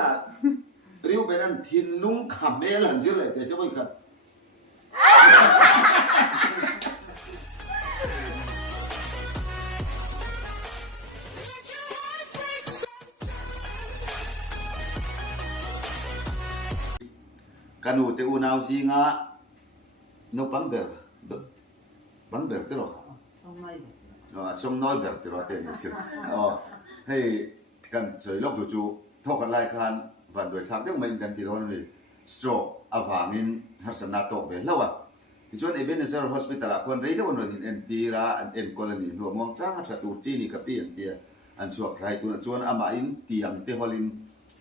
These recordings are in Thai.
น่ะริ้วไปนั่นทินลุงขำเมลันสิเลยแต่จะไม่ครับกันอูเตอูนาวซิงะโนบังเบอร์บังเบอร์เตโรครับส่งน้อยแบบเตโรเตนี่สิอ๋อให้กันสวยลกดูจูทอกันไล่คันวันโดยทางเรื่องมันกันที่โดนเลยสโตรกอวางินฮัสนาโตเวลแล้วอ่ะที่ชวนเอเบนเซอร์ฮอสพิทอลคนเรียกว่าวันนี้เอ็นตีระเอ็นกอลนีหัวมองจ้างชัตูจีนี่กับพี่เอ็นเตียอันสวกใครตัวชวนอามาอินเตียงเตฮอลิน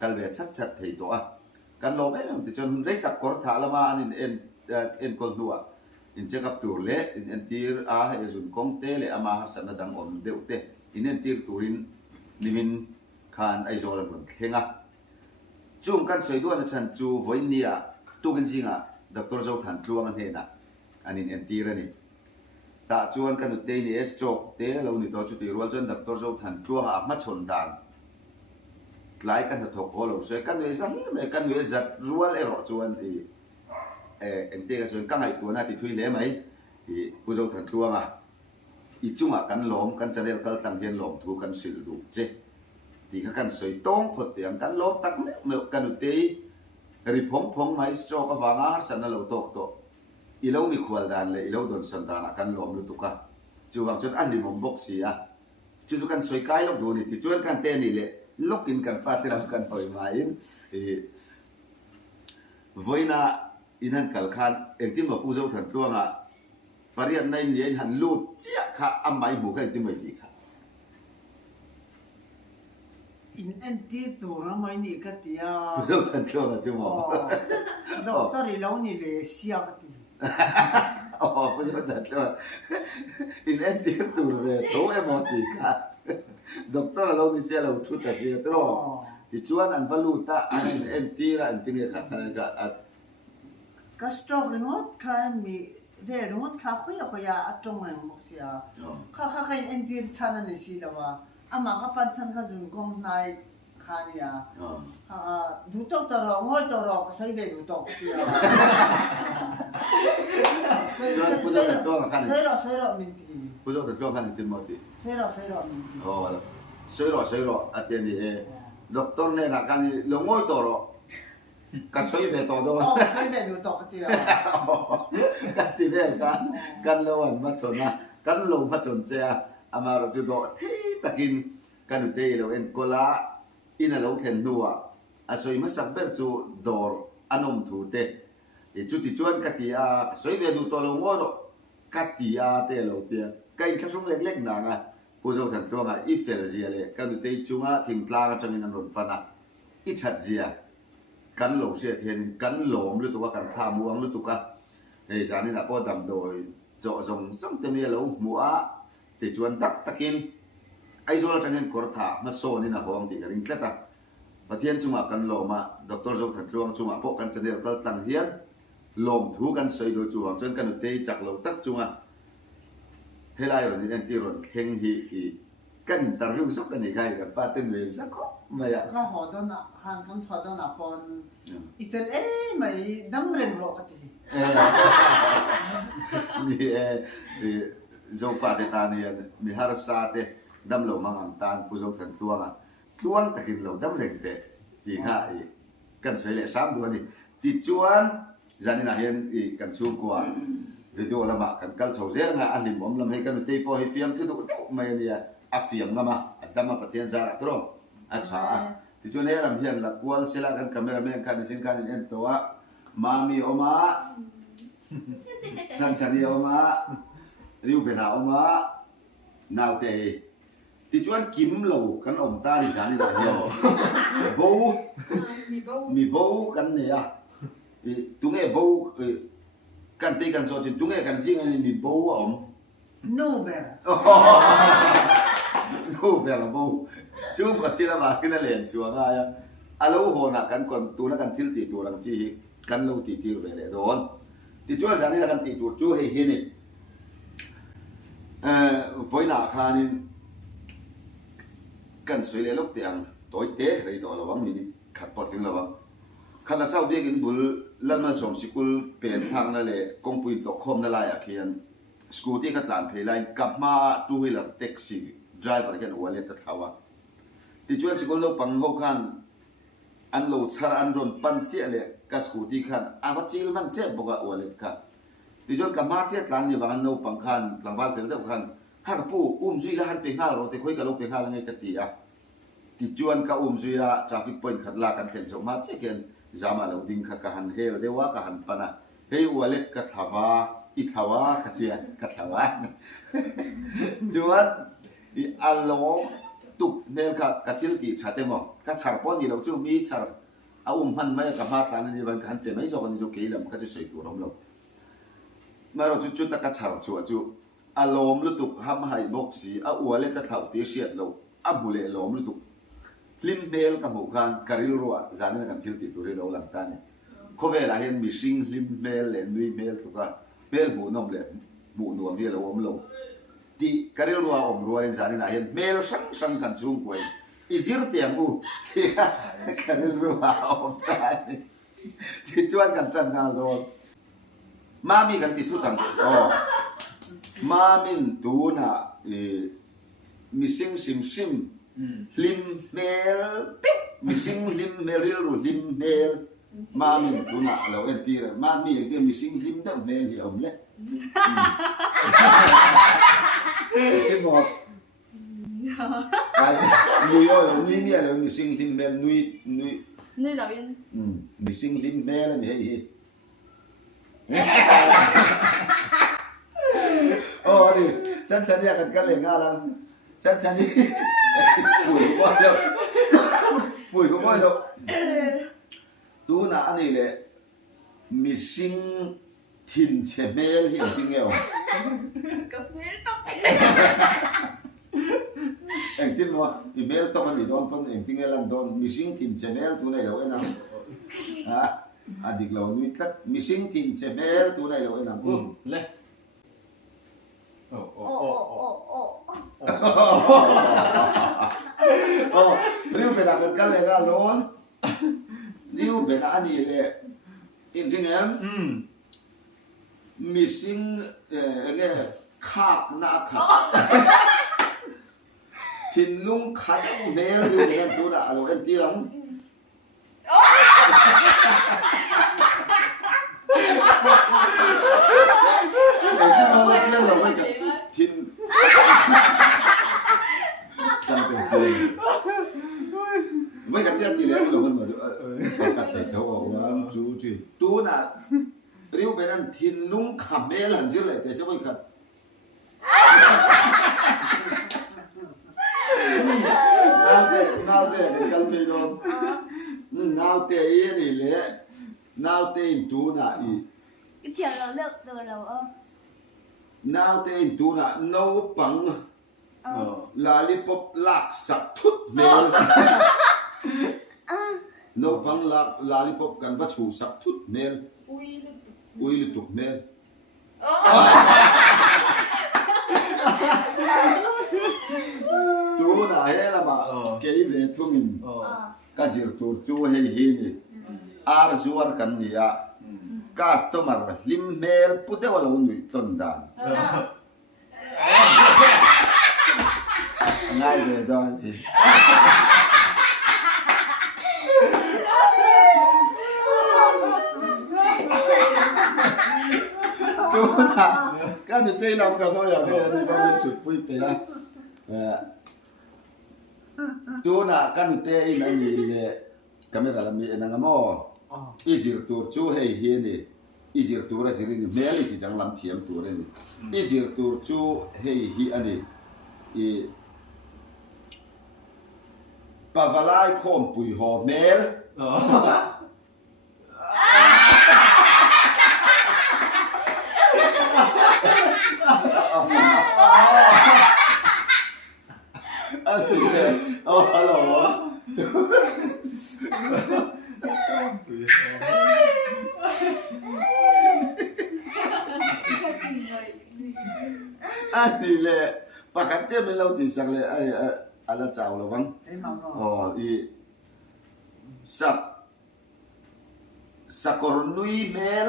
กัลเวชัดๆให้ตัวกันลมไม่เป็นที่ชวนเรียกตักกอร์ทาละมาอันเอ็นกอลนัวอินเจกับตัวเละอินเอ็นตีร์อาให้จุนกงเตเลอามาฮัสนาดังอมเดวเตอินเอ็นตีร์ตัวรินนิมินคานไอโซลันคนเข่งอ่ะจุ่มกันสวยด้วยนะฉันจูไว้เนี่ยตู้กันจริงอ่ะดร.เจ้าทันตัวมันเห็นอ่ะอันนี้เอ็นตีร์นี่แต่จวนกันอุดเตนี่เอสโจกเตเราหนีตัวจุดที่รัวจนดร.เจ้าทันตัวอ่ะมาชนดังหลายกันถกโหลสวยกันเวสังไม่กันเวสัตรัวเลยหรอจวนที่เอ็นตีร์ก็ส่วนกังไอตัวน่ะที่ทุยเละไหมที่ผู้เจ้าทันตัวอ่ะอีจุ่มอ่ะกันหลอมกันจะได้กันตั้งเฮียนหลอมถูกกันสิลดูเจที่เขากันสวยต้องพอเตียงกันลบตักเนี่ยเมื่อกันอุตีริพงไม่สโตรกวางอาสันนั่นเราโตโตอีเรามีขวดดานเลยอีเราโดนสันดานกันลมลุตุกะจูวังจนอันนี้มันบกเสียจูกันสวยใกล้ลบดูนี่ที่จวนกันเตนี่เลยลกกินกันฟาดที่เรากันหอยมาอินวันน่ะอินันกัลขันเองที่มาพูดเจ้าถันตัวน่ะปริยันในนี้หันลูดเจ้าข้าอันไม่บุกให้ที่ไม่ดีค่ะอินเอ็นตีตัวเราไม่นี่ก็ตีอ่ะผู้เจ้าทันตัวนะจูหมอดอกเตอร์เรานี่เลยเสียก็ตีอ๋อผู้เจ้าทันตัวอินเอ็นตีตัวเลยโตเอมอติค่ะดอกเตอร์เรานี่เสียเราชุดแต่เสียตัวที่ชวนอันวัลูต้าอันเอ็นตีละอันที่เนี่ยค่ะกันก็สตอรี่งดข้ามีเวรงดข้าคุยกับยาอัตรงนั้นบอกเสียข้าเคยเอ็นตีท่านนี่สิแล้วว่าอามาก็ปัจจันก็จุนกงนายขานี่อ่ะดูตกตลอดงอตลอดก็ใช้เวดูตกเสียผู้เจ้าทันตัวกันใช่หรอมินตีผู้เจ้าทันตัวกันที่มอติใช่หรอมินตีอ๋อใช่หรออันที่นี่ด็อกเตอร์เนี่ยนะกันลงงอยตัวก็ใช้เวตัวด้วยใช้เวดูตกเสียกันที่เวกันละวันมาชนนะกันลงมาชนเจ้าอามาเราจะบอกที่ตะกินกันอุเตยเราเอ็นโกลาอินาเราเข็นนัวอาศัยมาสักเบิดจูดอร์อันอมถูเตอีจุดที่ชวนกัตยาสวยเวดูตัวเราโง่กัตยาเตเราเตียใครแค่ช่วงเล็กๆนางอ่ะผู้เจ้าทันตัวอ่ะอีเฟลเซียเลยกันอุเตยจุงอ่ะทิ้งกลางจังอินันรุนปนะอีชัดเซียกันหลงเสียเทียนกันหลงหรือตัวกันข้ามวงหรือตัวกันไอ้สารนี่นะพอดำโดยเจาะจงส่งเต็มเรามัวที่ชวนตักตะกินไอ้โซลจังเงินกอร์ธามาโซนี่นะห้องที่กันอินเคลต้าปะเทียนจุงอ่ะกันโลมาด็อกเตอร์จงทันทรวงจุงอ่ะพวกกันเสนอตัลตังเฮียนลมถูกันใส่โดยจุงจนกันอุเตยจากเราตักจุงอ่ะเฮลัยรอนนี่เอ็นที่รอนเข่งฮีกันอินเตอร์วิวสักกันอีกใครกันฟาตินเวสักก็ไม่อะก็หอดนะหันคนชอดนะปอนอีเฟลไม่ดำเริงโลกที่นี่โจฟาเตตานี่มีฮาร์ซาเตดัมโลมังอันตานผู้โจทันทรวงอ่ะทรวงตะกินโลดัมเริงเตที่ข้ากันใส่เลย3ตัวนี่ที่จวนจานี่นะเห็นกันซูกว่าวิดีโอละมากันกัลโซเซงอ่ะอันนี้ผมลำให้กันตีพอให้เฟียมที่ดูไม่เนี่ยอาเฟียมละมาอันดับมาปะเทียนจาระตรงอัชชาที่จวนเฮลำเฮียนละกวลเสลากันคาเมราแมนกันสินกันเอ็นตัวมามีออกมาฉันนี่ออกมาริวเป็นออกมานาวเตยที่ชวนกิมเหลากันอมตาดิฉันนี่นะเฮียบูมีบูกันเนี่ยตุงเอ๋บูกันตีกันโซจิตุงเอ๋กันซิงอันนี้มีบูอมโนเบลโนเบลบูจุ่มกับที่ละมาขึ้นนั่นเลยชัวร์ง่ายอาลูโหนักกันก่อนตัวนักกันทิลตีตัวรังจีกันลูตีตีเวเลยโดนที่ชวนฉันนี่นักกันตีตัวจู่ให้เห็นนี่ไฟหน้าคานี่กันสวยเลยลูกเตียงตัวเตะอะไรตัวระวังนี่ข ขัดปอดถึงแล้ววะขัดละเศร้าเบี้ยกินบุลลั่นมาชมสกุลเปลี่ยนทางนั่นแหละกงปุยตกคมนั่นแหละเขียนสกูตี้ขัดหลานเพลย์ไลน์กลับมาทูวิลล์แท็กซี่ดรายเวอร์กันวัวเล็ดเขาวะที่ชวนสกุลเราปังเขาขันอันโหลดชาอันรอนปันเจี๊ยเลยกับสกูตี้ขันอาจิลมันเจ็บบอกว่าวัวเล็ดขันที่ชวนกับมาเจี๊ยหลานนี่บางอันเราปังขันหลังบ้านเสร็จแล้วขันหากผู้จุยละหันเป็นห้าเราแต่คุยกับลูกเป็นห้าแล้วไงกันตีอ่ะที่ชวนกับจุยอะทราฟิกพอยต์ขัดลากันเข็นสมาเจี๊ยกันจามาเราดิ้งขัดกันเฮลเดว่ากันปนะเฮยวัวเล็ดกัดทว่าอีทว่าขัดเตียกัดทว่าชวนอีอัลโลตุกเมลกับกัดทิลกีชาเตมอกัดชาร์ปอนนี่เราจู่มีชาร์เอาพันไม่กับมาทานนี่บางคันเป็นไม่สกันนี่จู่เกลี่ยมก็จะสวยตัวเรามาเราจู่ตะกัดชาร์จู่จู่อารมณ์ลุตุกห้ามให้บอกสีเอาวัวเล็กกัดเท่าเตี้ยเสียดเราอับุเล่อารมณ์ลุตุกลิมเมลกับหมู่กันการิลรัวจานนี้กันทิลติตัวเราหลังตานี่เขาเวลาเห็นมิชิงลิมเมลเลนนุยเมลทุกอย่างเมลหมู่น้องเล่หมู่นวมที่เราอมลงที่การิลรัวอมรัวเล่นจานนี้นะเห็นเมลสังกันจุงกวยอีซิร์เตียมูที่การิลรัวอมตานี่ที่ชวนกันจันงานโดนมามีกันติดทุกตังอ๋อมามินตูน่ะมิซิงซิมซิมลิมเมลมิซิงลิมเมลรูลิมเมลมามินตูน่ะเราเอ็นตีร์มามีอย่างที่มิซิงลิมเดเมลเหี่ยวเลยที่บอกไอ้นุยอ๋อนุยเนี่ยเรามิซิงลิมเมลนุย老人มิซิงลิมเมลนี่เฮ้ยโอ้ดิฉันอยากกันเลยง่าลังฉันนี่ปุ๋ยก็บ่อยแล้วปุ๋ยก็บ่อยแล้วตูน่ะอันนี้แหละมิซิงทินเชเมลเหี่ยวจริงเหรอกับเมลต้องเอ็งที่ว่าอีเมลต้องมันมีโดนปนเอ็งที่เงลันโดนมิซิงทินเชเมลตัวไหนเราเอ็นะฮะadik law nuit lat missing tin chebel tu nai law enam ku le oh riu bela kan le ga lon riu bela ani le in jingem missing enge khak na kha tin lung khai mel riu ne tu da lo en ti lang tinกันเป็นจริงไม่กันเจ้าตีแล้วเราคนมาดูกัดแต่เขาบอกว่าจูจีตูน่ะเรียวไปนั่นทินลุงขำเมลันซิเลยแต่จะไม่ขัดน้าวเตะเป็นกันไปโดนน้าวเตะนี่แหละน้าวเตะตูน่ะอีเดี๋ยวเราเลือกตัวเราnow they do not know pang lollipop lak sak thut mel no pang lak lollipop kan va chu sak thut mel ui lu tuk mel tu na he la ba ke ve thungin ka zir tur chu he hi ni ar zuar kan ni ya customer lim mel pute wala unui tondan ngai ve don ti tu na ka ni te long ka no ya re ni ba ni chut pui pe ya tu na ka ni te in ani le camera la mi enangamo izir tur chu hei hi ni izir tur a zirin meli ti dang lam thiam tur ani izir tur chu hei hi ani i pavalai khom pui ho mel oh hello anh đi lệ bà khát chết bên lâu thì sang lệ ai ala chào là vắng oh i Sakornui mel.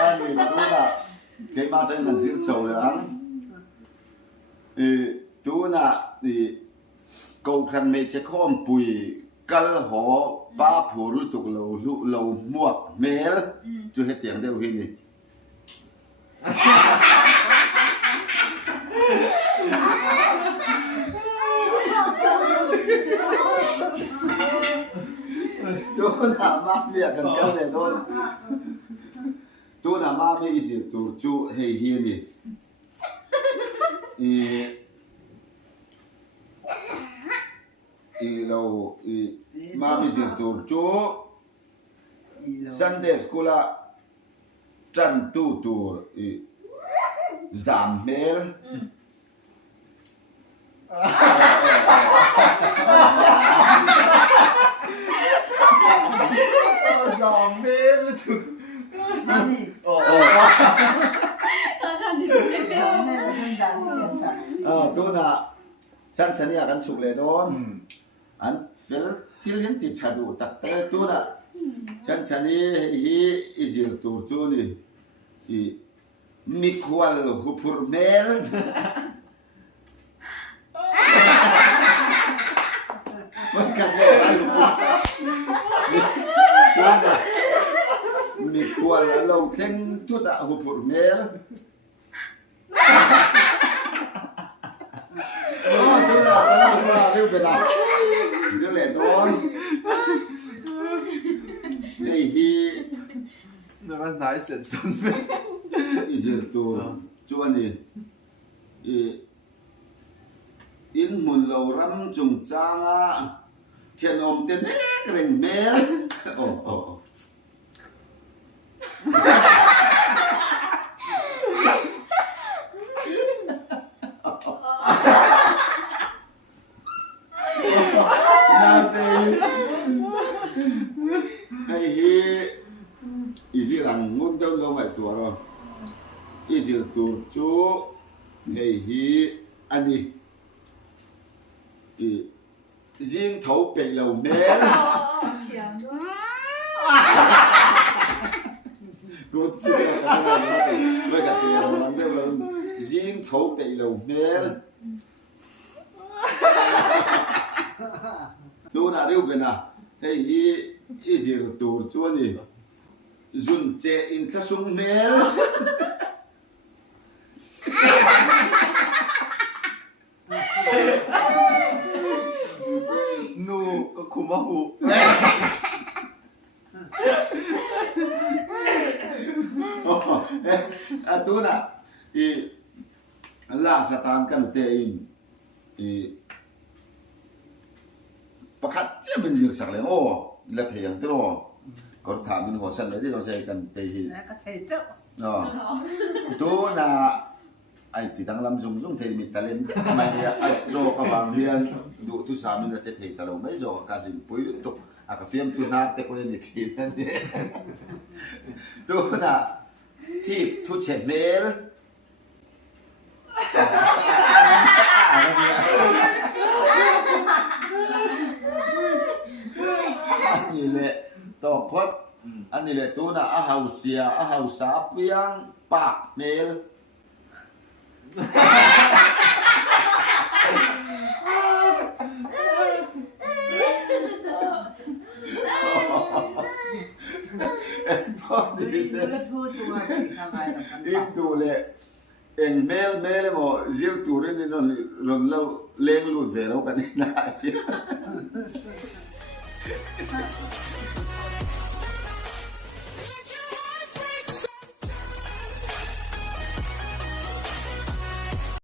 Ani tu na cái ma chân mình diễn sầu lắm tu na câu khăn mê chế khom bùi cal họ ba phù ru tục lầu muộc mê chú hết tiếng đều hình gì tu na ma miệng gần cal này thôi tu na ma mê gì tu chú hay hiền gì lâu ma mi zir tur chu Sunday school a chan tu tur zam mel zam mel tu Nani? tu na chan chani akan suk le don an fel til hin ti chadu tak te tu na chan chani hi izir tur chu ni mikwal hupur mel Makan mikwal lâu khen tu ta hupur mel tu na lưu về lại giữ lệ thôi đây hi nó vẫn nói sệt sôn về izir tu chu ani in mun lo ram chung changa thian om ten reng mel hay hi izir ang ngun đâu đâu phải tua rồi izir tu chu hay hi ani riêng thấu bể lầu mel cô chưa có cái này với cả tiền làm đâu là riêng thấu bể lầu mel tu na riu bên à hey hi izir tu chu ni zun che in thasung mel nu có kumahu tu na la satan kan te in pakhat che men jir sak le la pheyang te ro ko tha min ho san le di lo se kan te hi tu na ai ti dang lam zum zum thei mi talen mai astro ka bang hian du tu sa min la che thei talo mai zo ka lim pui tu a ka fiam tu na te ko ni chi nan ni tu na ti tu che mel ni le to phot ani le tu na a hausia a hausa piang pak mel Itu le en mel mo zil turin non lo leng lut vero kan na